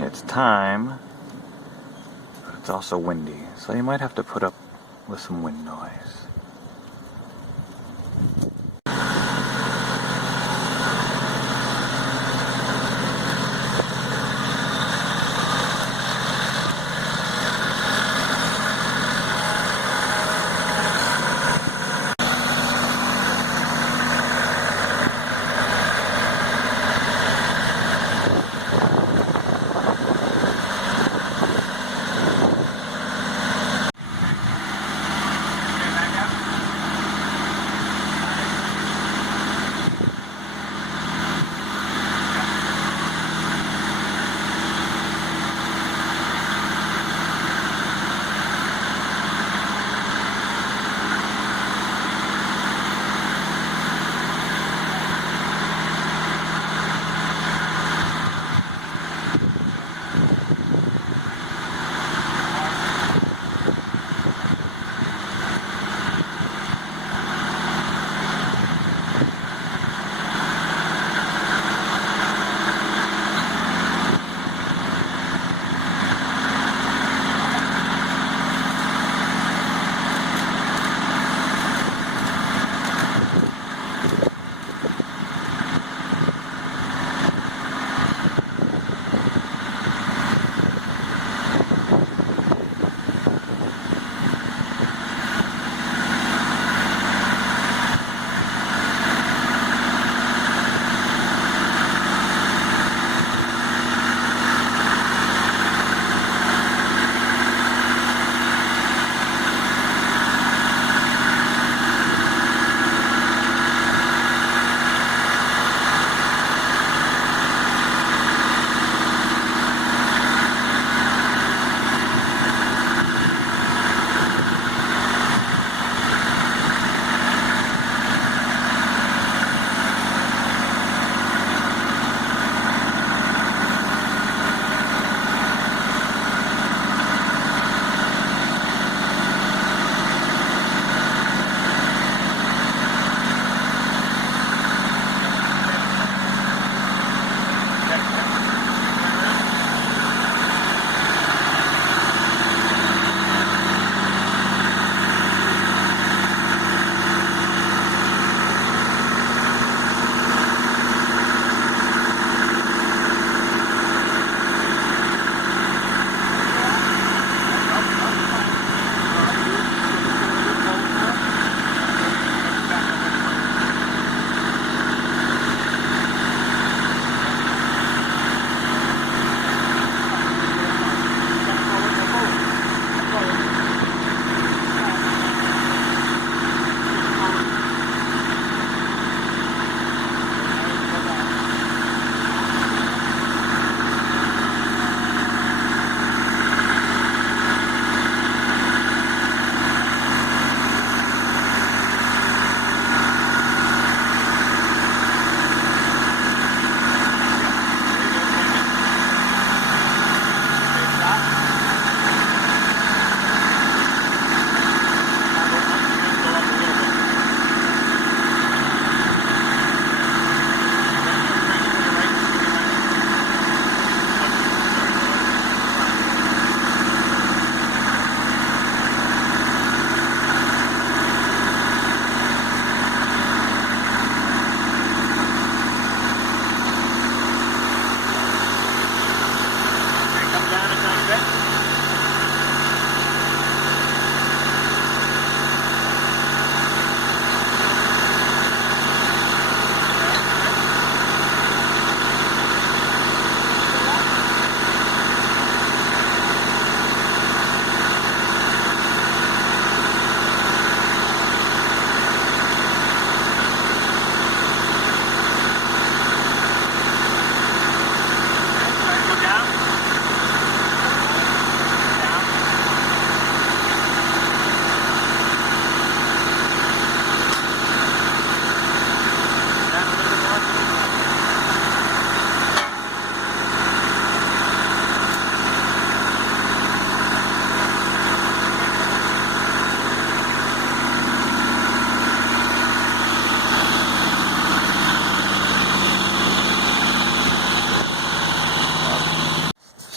It's time, but it's also windy, so you might have to put up with some wind noise.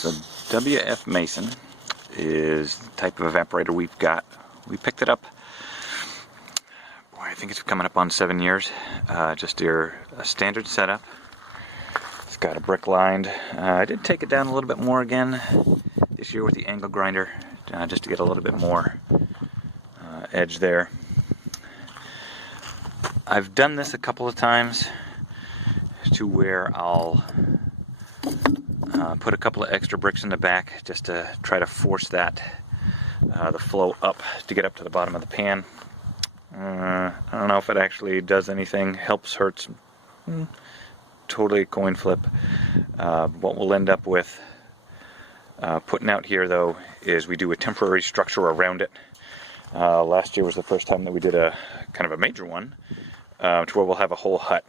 So WF Mason is the type of evaporator we've got. We picked it up, boy, I think it's coming up on 7 years. Just a standard setup. It's got a brick lined. I did take it down a little bit more again this year with the angle grinder, just to get a little bit more edge there. I've done this a couple of times to where I'll put a couple of extra bricks in the back just to try to force that the flow up to get up to the bottom of the pan. I don't know if it actually does anything. Helps, hurts. Totally a coin flip. What we'll end up with putting out here, though, is we do a temporary structure around it. Last year was the first time that we did a kind of a major one, to where we'll have a whole hut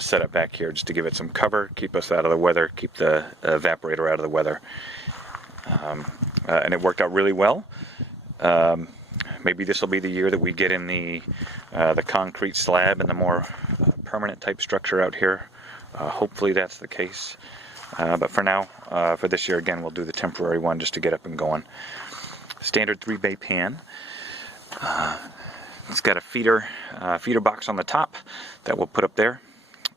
set up back here just to give it some cover, keep us out of the weather, keep the evaporator out of the weather. And it worked out really well. Maybe this will be the year that we get in the concrete slab and the more permanent type structure out here. Hopefully that's the case. But for now, for this year, again, we'll do the temporary one just to get up and going. Standard 3-bay pan. It's got a feeder box on the top that we'll put up there.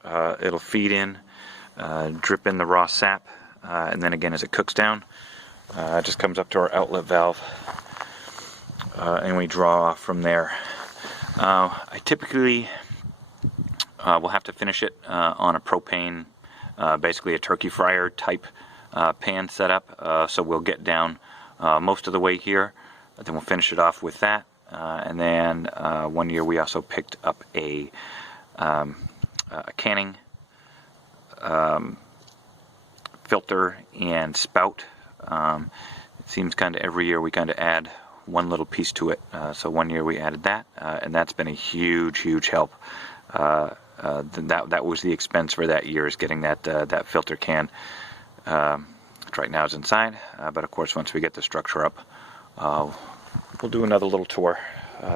It'll feed in, drip in the raw sap, and then again as it cooks down, it just comes up to our outlet valve, and we draw off from there. I typically will have to finish it on a propane, basically a turkey fryer type pan setup, so we'll get down most of the way here, then we'll finish it off with that. And then one year we also picked up a canning filter and spout. It seems kind of every year we kind of add one little piece to it. So one year we added that, and that's been a huge help. That was the expense for that year, is getting that filter can. Right now it's inside, but of course once we get the structure up, we'll do another little tour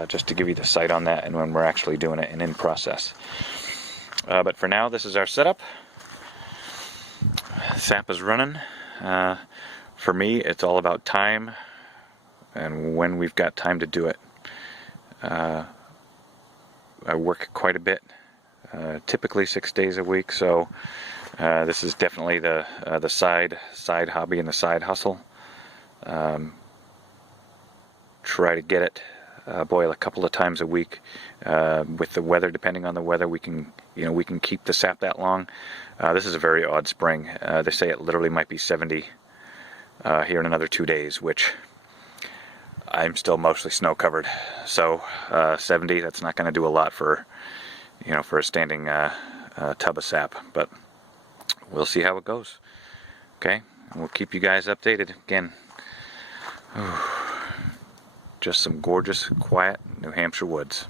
just to give you the sight on that and when we're actually doing it and in process. But for now, this is our setup. Sap is running. For me, it's all about time and when we've got time to do it. I work quite a bit, typically 6 days a week, so this is definitely the side hobby and the side hustle. Try to get it boil a couple of times a week. With the weather, depending on the weather, we can keep the sap that long. This is a very odd spring. They say it literally might be 70 here in another 2 days, which I'm still mostly snow covered. So 70, that's not going to do a lot for a standing tub of sap, but we'll see how it goes. Okay, and we'll keep you guys updated. Again, just some gorgeous, quiet New Hampshire woods.